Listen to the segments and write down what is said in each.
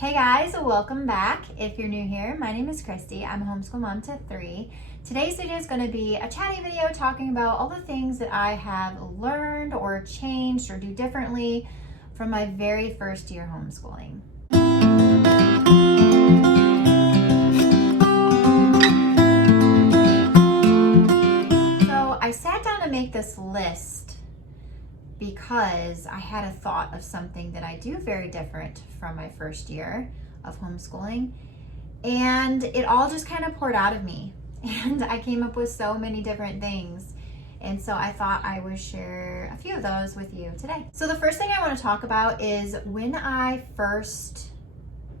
Hey guys, welcome back. If you're new here, my name is Christy. I'm a homeschool mom to 3. Today's video is going to be a chatty video talking about all the things that I have learned or changed or do differently from my very first year homeschooling. So I sat down to make this list because I had a thought of something that I do very different from my first year of homeschooling, and it all just kind of poured out of me, and I came up with so many different things, and so I thought I would share a few of those with you today. So the first thing I want to talk about is when I first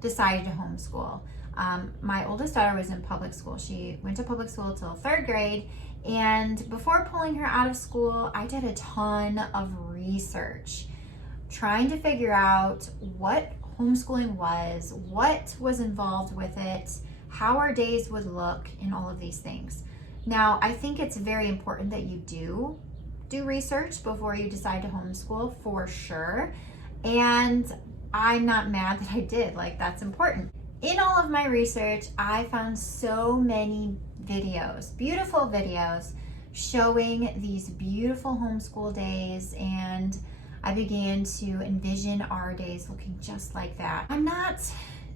decided to homeschool. My oldest daughter was in public school. She went to public school till 3rd grade, and before pulling her out of school, I did a ton of research trying to figure out what homeschooling was, what was involved with it, how our days would look, and all of these things. Now, I think it's very important that you do research before you decide to homeschool, for sure. And I'm not mad that I did. Like, that's important. In all of my research, I found so many videos, beautiful videos, showing these beautiful homeschool days, and I began to envision our days looking just like that. I'm not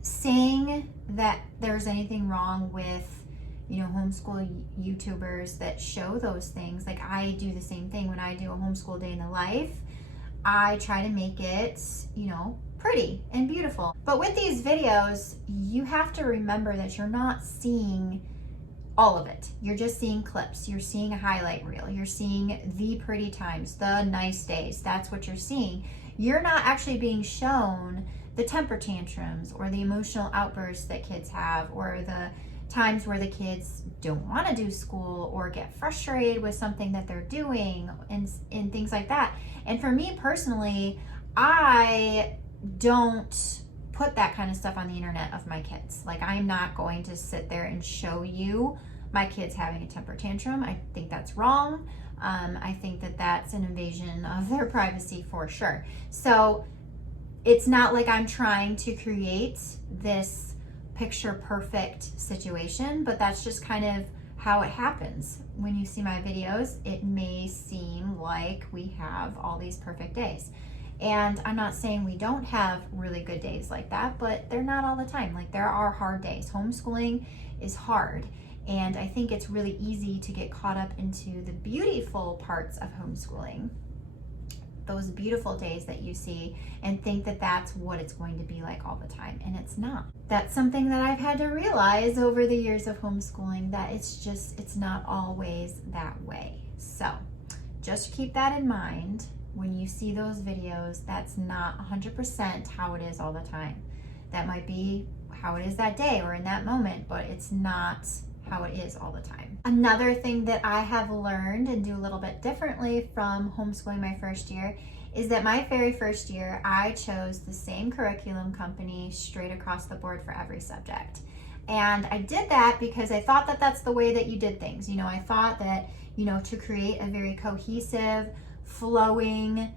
saying that there's anything wrong with, homeschool YouTubers that show those things. Like, I do the same thing. When I do a homeschool day in the life, I try to make it, pretty and beautiful. But with these videos, you have to remember that you're not seeing all of it. You're just seeing clips. You're seeing a highlight reel. You're seeing the pretty times, the nice days. That's what you're seeing. You're not actually being shown the temper tantrums or the emotional outbursts that kids have, or the times where the kids don't want to do school or get frustrated with something that they're doing, and things like that. And for me personally, I don't put that kind of stuff on the internet of my kids. Like, I'm not going to sit there and show you my kids having a temper tantrum. I think that's wrong. I think that that's an invasion of their privacy for sure. So it's not like I'm trying to create this picture perfect situation, but that's just kind of how it happens. When you see my videos, it may seem like we have all these perfect days. And I'm not saying we don't have really good days like that, but they're not all the time. Like, there are hard days. Homeschooling is hard. And I think it's really easy to get caught up into the beautiful parts of homeschooling, those beautiful days that you see, and think that that's what it's going to be like all the time. And it's not. That's something that I've had to realize over the years of homeschooling, that it's not always that way. So just keep that in mind. When you see those videos, that's not 100% how it is all the time. That might be how it is that day or in that moment, but it's not how it is all the time. Another thing that I have learned and do a little bit differently from homeschooling my first year is that my very first year, I chose the same curriculum company straight across the board for every subject. And I did that because I thought that that's the way that you did things. I thought that, to create a very cohesive, flowing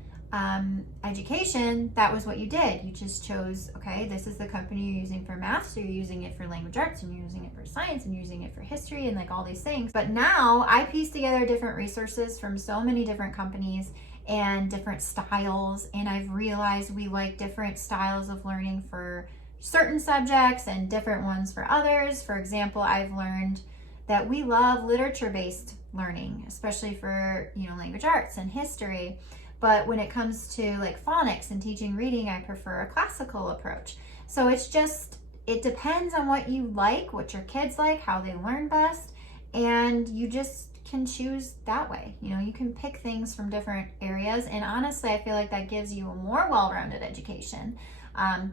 education, that was what you did. You just chose, okay, this is the company you're using for math, so you're using it for language arts, and you're using it for science, and you're using it for history, and like all these things. But now I piece together different resources from so many different companies and different styles, and I've realized we like different styles of learning for certain subjects and different ones for others. For example, I've learned that we love literature-based learning, especially for, language arts and history. But when it comes to like phonics and teaching reading, I prefer a classical approach. So it depends on what you like, what your kids like, how they learn best, and you just can choose that way. You can pick things from different areas, and honestly, I feel like that gives you a more well-rounded education.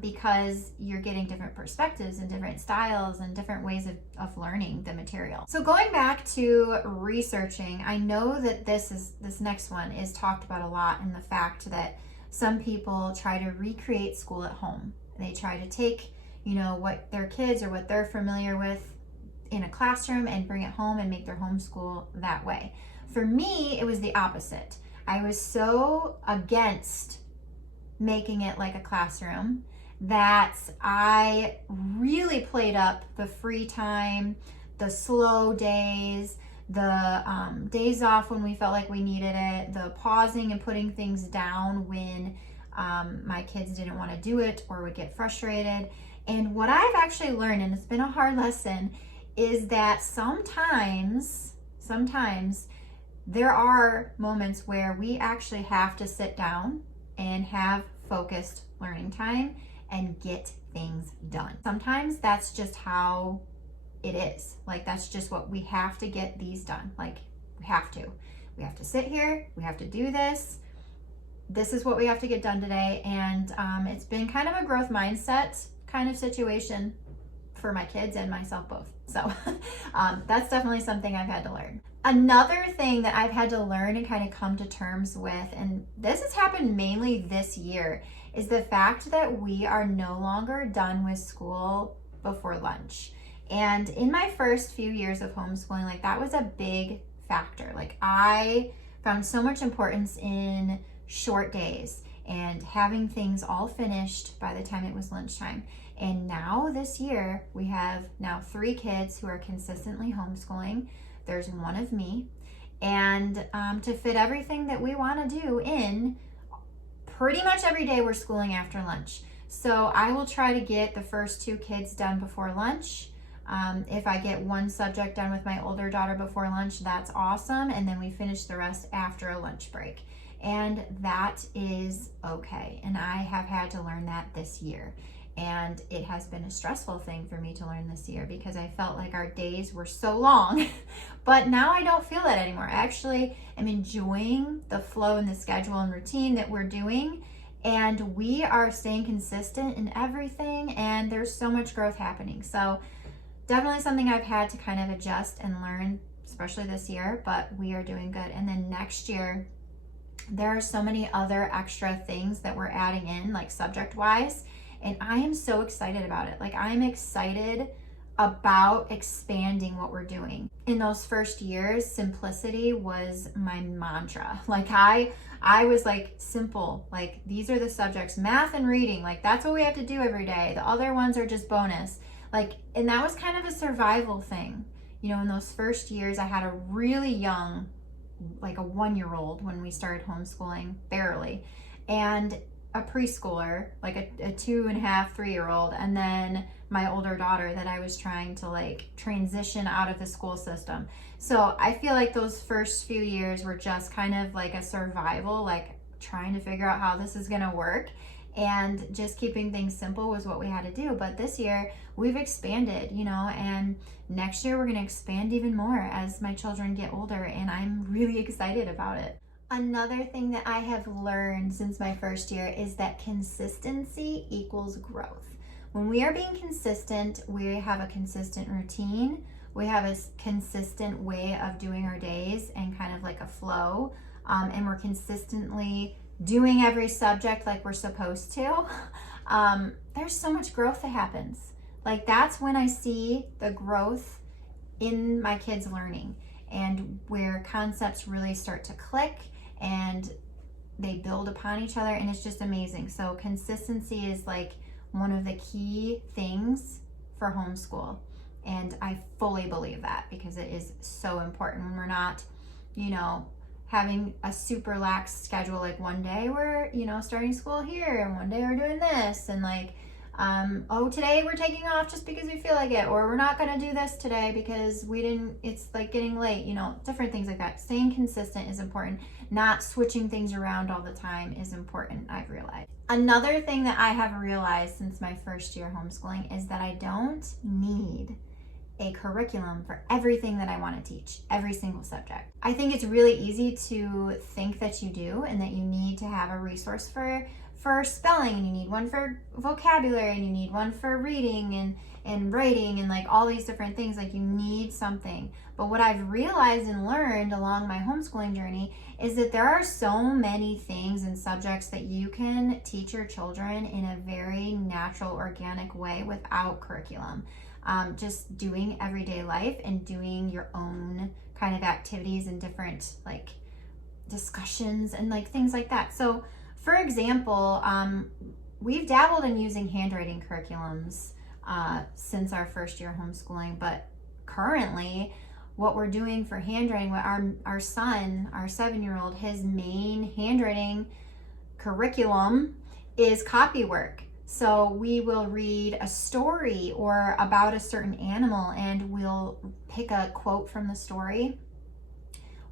Because you're getting different perspectives and different styles and different ways of learning the material. So going back to researching, I know that this next one is talked about a lot, in the fact that some people try to recreate school at home. They try to take, what their kids or what they're familiar with in a classroom and bring it home and make their homeschool that way. For me, it was the opposite. I was so against making it like a classroom that I really played up the free time, the slow days, the days off when we felt like we needed it, the pausing and putting things down when my kids didn't want to do it or would get frustrated. And what I've actually learned, and it's been a hard lesson, is that sometimes there are moments where we actually have to sit down and have focused learning time and get things done. Sometimes that's just how it is. Like, that's just what we have to get these done. Like, we have to sit here, we have to do this. This is what we have to get done today. And it's been kind of a growth mindset kind of situation for my kids and myself both. So that's definitely something I've had to learn. Another thing that I've had to learn and kind of come to terms with, and this has happened mainly this year, is the fact that we are no longer done with school before lunch. And in my first few years of homeschooling, like, that was a big factor. Like, I found so much importance in short days and having things all finished by the time it was lunchtime. And now this year, we have now 3 kids who are consistently homeschooling. There's one of me. And to fit everything that we want to do in, pretty much every day we're schooling after lunch. So I will try to get the first 2 kids done before lunch. If I get one subject done with my older daughter before lunch, that's awesome. And then we finish the rest after a lunch break. And that is okay. And I have had to learn that this year. And it has been a stressful thing for me to learn this year because I felt like our days were so long. But now I don't feel that anymore. I actually am enjoying the flow and the schedule and routine that we're doing. And we are staying consistent in everything. And there's so much growth happening. So definitely something I've had to kind of adjust and learn, especially this year. But we are doing good. And then next year, there are so many other extra things that we're adding in, like subject-wise. And I am so excited about it. Like, I'm excited about expanding what we're doing. In those first years, simplicity was my mantra. Like, I was like, simple, like, these are the subjects, math and reading, like, that's what we have to do every day. The other ones are just bonus. Like, and that was kind of a survival thing. You know, in those first years, I had a really young, like a 1-year-old when we started homeschooling, barely. And a preschooler, like a 2.5, 3-year-old, and then my older daughter that I was trying to like transition out of the school system. So I feel like those first few years were just kind of like a survival, like trying to figure out how this is gonna work, and just keeping things simple was what we had to do. But this year we've expanded, you know, and next year we're gonna expand even more as my children get older, and I'm really excited about it. Another thing that I have learned since my first year is that consistency equals growth. When we are being consistent, we have a consistent routine, we have a consistent way of doing our days and kind of like a flow, and we're consistently doing every subject like we're supposed to. There's so much growth that happens. Like, that's when I see the growth in my kids' learning and where concepts really start to click and they build upon each other, and it's just amazing. So consistency is like one of the key things for homeschool, and I fully believe that because it is so important when we're not, you know, having a super lax schedule. Like, one day we're, you know, starting school here and one day we're doing this, and like, oh, today we're taking off just because we feel like it, or we're not going to do this today because we didn't, it's like getting late, you know, different things like that. Staying consistent is important. Not switching things around all the time is important, I've realized. Another thing that I have realized since my first year homeschooling is that I don't need a curriculum for everything that I want to teach, every single subject. I think it's really easy to think that you do, and that you need to have a resource for spelling, and you need one for vocabulary, and you need one for reading and writing, and like all these different things. Like, you need something. But what I've realized and learned along my homeschooling journey is that there are so many things and subjects that you can teach your children in a very natural, organic way without curriculum. Just doing everyday life and doing your own kind of activities and different like discussions and like things like that. So for example, we've dabbled in using handwriting curriculums since our first year homeschooling, but currently what we're doing for handwriting, our son, our 7-year-old, his main handwriting curriculum is copy work. So we will read a story or about a certain animal, and we'll pick a quote from the story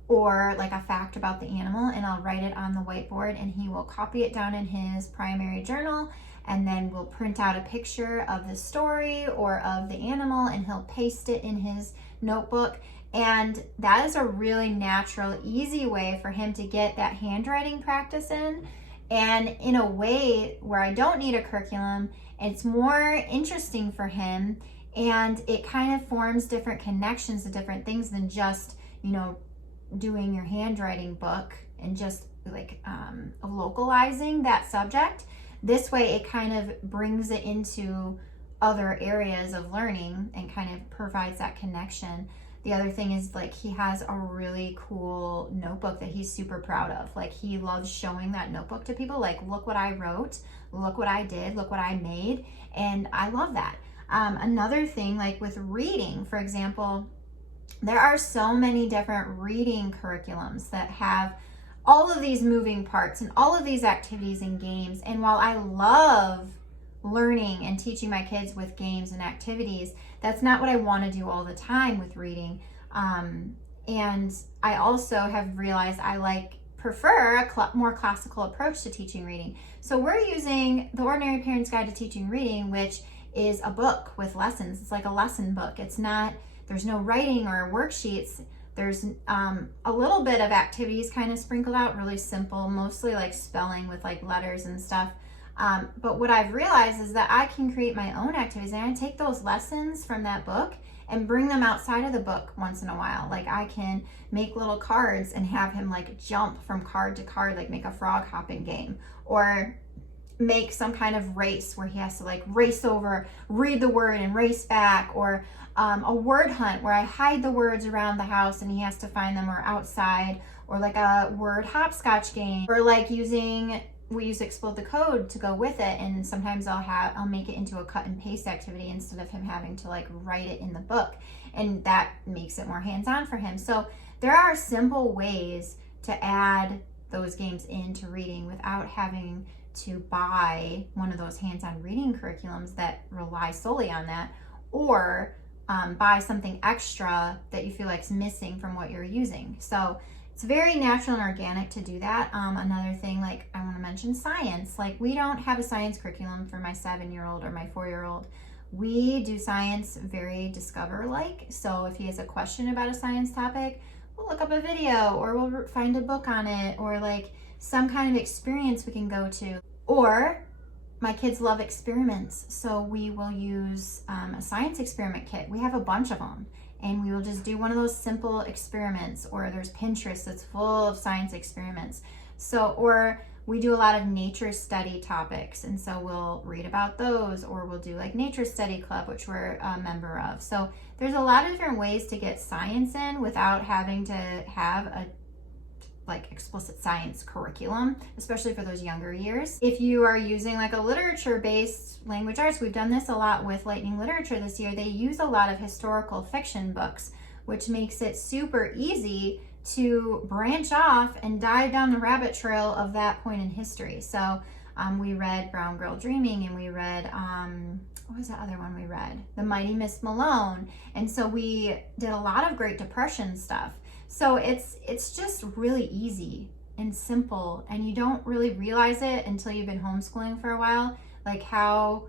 or like a fact about the animal, and I'll write it on the whiteboard, and he will copy it down in his primary journal, and then we'll print out a picture of the story or of the animal, and he'll paste it in his notebook. And that is a really natural, easy way for him to get that handwriting practice in a way where I don't need a curriculum. It's more interesting for him, and it kind of forms different connections to different things than just, doing your handwriting book and just like localizing that subject. This way it kind of brings it into other areas of learning and kind of provides that connection. The other thing is, like, he has a really cool notebook that he's super proud of. Like, he loves showing that notebook to people. Like, look what I wrote, look what I did, look what I made. And I love that. Another thing, like with reading, for example, there are so many different reading curriculums that have all of these moving parts and all of these activities and games. And while I love learning and teaching my kids with games and activities, that's not what I want to do all the time with reading. And I also have realized I prefer a more classical approach to teaching reading. So we're using the Ordinary Parent's Guide to Teaching Reading, which is a book with lessons. It's like a lesson book. There's no writing or worksheets. There's a little bit of activities kind of sprinkled out, really simple, mostly like spelling with like letters and stuff. But what I've realized is that I can create my own activities, and I take those lessons from that book and bring them outside of the book once in a while. Like, I can make little cards and have him like jump from card to card, like make a frog hopping game, or make some kind of race where he has to like race over, read the word and race back, or a word hunt where I hide the words around the house and he has to find them, or outside, or like a word hopscotch game, or like we use Explode the Code to go with it, and sometimes I'll make it into a cut and paste activity instead of him having to like write it in the book, and that makes it more hands-on for him. So there are simple ways to add those games into reading without having to buy one of those hands-on reading curriculums that rely solely on that, or buy something extra that you feel like is missing from what you're using. So it's very natural and organic to do that. Another thing, like, I want to mention science. Like, we don't have a science curriculum for my 7-year-old or my 4-year-old. We do science very Discover-like. So if he has a question about a science topic, we'll look up a video, or we'll find a book on it, or like some kind of experience we can go to. Or my kids love experiments, so we will use a science experiment kit. We have a bunch of them, and we will just do one of those simple experiments. Or there's Pinterest that's full of science experiments. Or we do a lot of nature study topics, and so we'll read about those, or we'll do like Nature Study Club, which we're a member of. So there's a lot of different ways to get science in without having to have a explicit science curriculum, especially for those younger years. If you are using like a literature-based language arts, we've done this a lot with Lightning Literature this year. They use a lot of historical fiction books, which makes it super easy to branch off and dive down the rabbit trail of that point in history. So we read Brown Girl Dreaming, and we read, what was that other one we read? The Mighty Miss Malone. And so we did a lot of Great Depression stuff. So it's just really easy and simple, and you don't really realize it until you've been homeschooling for a while, like how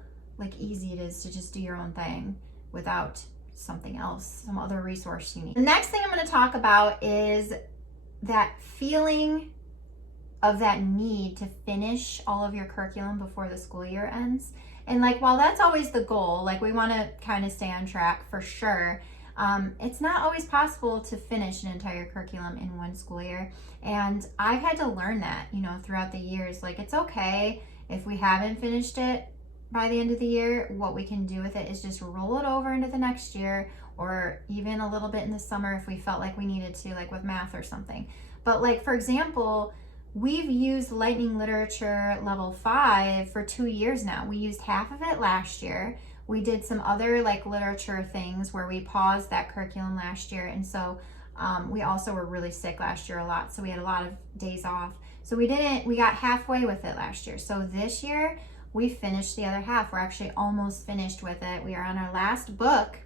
easy it is to just do your own thing without something else, some other resource you need. The next thing I'm going to talk about is that feeling of that need to finish all of your curriculum before the school year ends. And while that's always the goal, we want to kind of stay on track for sure. It's not always possible to finish an entire curriculum in one school year. And I've had to learn that, throughout the years. It's okay if we haven't finished it by the end of the year. What we can do with it is just roll it over into the next year, or even a little bit in the summer if we felt like we needed to, with math or something. But for example, we've used Lightning Literature Level 5 for 2 years now. We used half of it last year. We did some other like literature things where we paused that curriculum last year. And so we also were really sick last year a lot. So we had a lot of days off. So we got halfway with it last year. So this year we finished the other half. We're actually almost finished with it. We are on our last book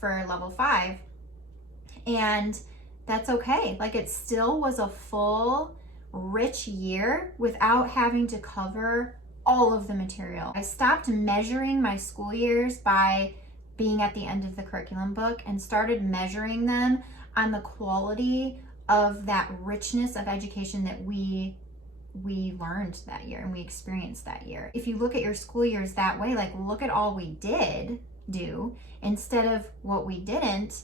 for Level 5. And that's okay. Like, it still was a full, rich year without having to cover all of the material. I stopped measuring my school years by being at the end of the curriculum book and started measuring them on the quality of that richness of education that we learned that year and we experienced that year. If you look at your school years that way, like, look at all we did do instead of what we didn't,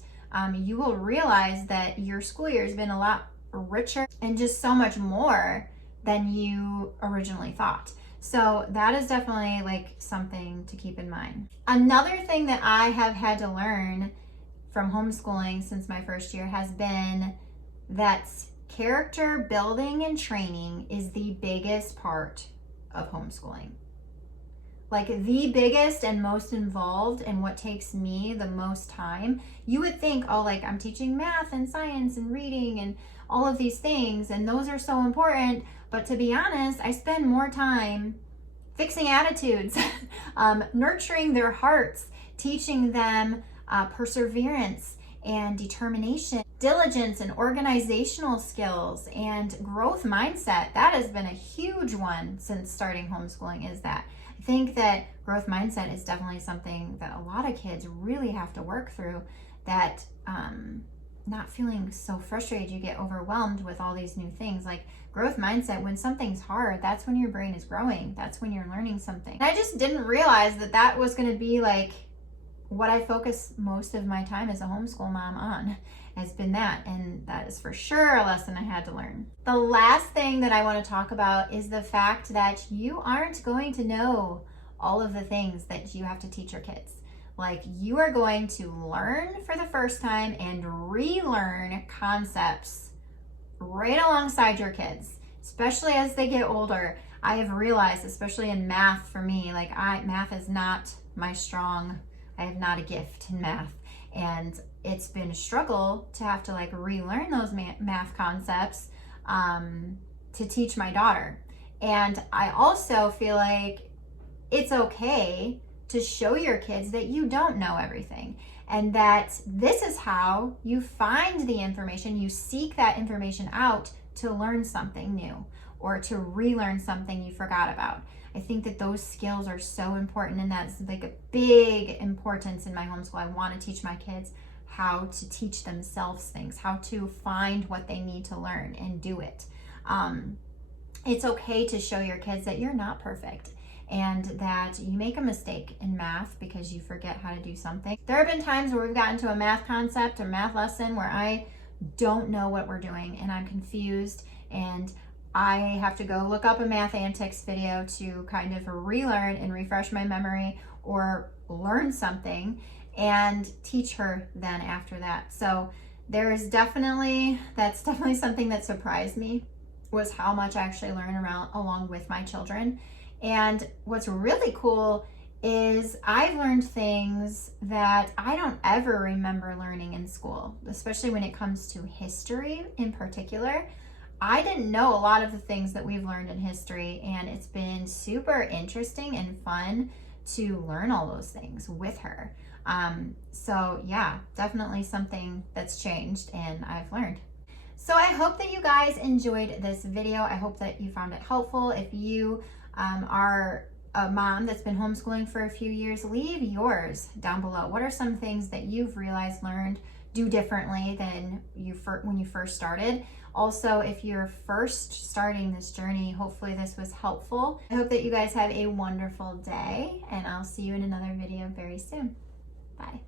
you will realize that your school year has been a lot richer and just so much more than you originally thought. So that is definitely like something to keep in mind. Another thing that I have had to learn from homeschooling since my first year has been that character building and training is the biggest part of homeschooling. Like, the biggest and most involved, and what takes me the most time. You would think, oh, like, I'm teaching math and science and reading and all of these things, and those are so important. But to be honest, I spend more time fixing attitudes, nurturing their hearts, teaching them perseverance and determination, diligence and organizational skills, and growth mindset. That has been a huge one since starting homeschooling, is that I think that growth mindset is definitely something that a lot of kids really have to work through, that not feeling so frustrated you get overwhelmed with all these new things. Like, growth mindset, when something's hard, that's when your brain is growing. That's when you're learning something. And I just didn't realize that that was going to be like what I focus most of my time as a homeschool mom on, has been that. And that is for sure a lesson I had to learn. The last thing that I want to talk about is the fact that you aren't going to know all of the things that you have to teach your kids. Like, you are going to learn for the first time and relearn concepts right alongside your kids, especially as they get older. I have realized, especially in math for me, like, math is not my strong. I have not a gift in math, and it's been a struggle to have to like relearn those math concepts to teach my daughter. And I also feel like it's okay to show your kids that you don't know everything, and that this is how you find the information. You seek that information out to learn something new or to relearn something you forgot about. I think that those skills are so important, and that's like a big importance in my homeschool. I want to teach my kids how to teach themselves things, how to find what they need to learn and do it. It's okay to show your kids that you're not perfect, and that you make a mistake in math because you forget how to do something. There have been times where we've gotten to a math concept or math lesson where I don't know what we're doing and I'm confused, and I have to go look up a math antics video to kind of relearn and refresh my memory or learn something and teach her then after that. So that's definitely something that surprised me, was how much I actually learn along with my children. And what's really cool is I've learned things that I don't ever remember learning in school, especially when it comes to history in particular. I didn't know a lot of the things that we've learned in history, and it's been super interesting and fun to learn all those things with her. So yeah, definitely something that's changed and I've learned. So I hope that you guys enjoyed this video. I hope that you found it helpful. If you are a mom that's been homeschooling for a few years, leave yours down below. What are some things that you've realized, learned, do differently than when you first started? Also, if you're first starting this journey, hopefully this was helpful. I hope that you guys have a wonderful day, and I'll see you in another video very soon. Bye.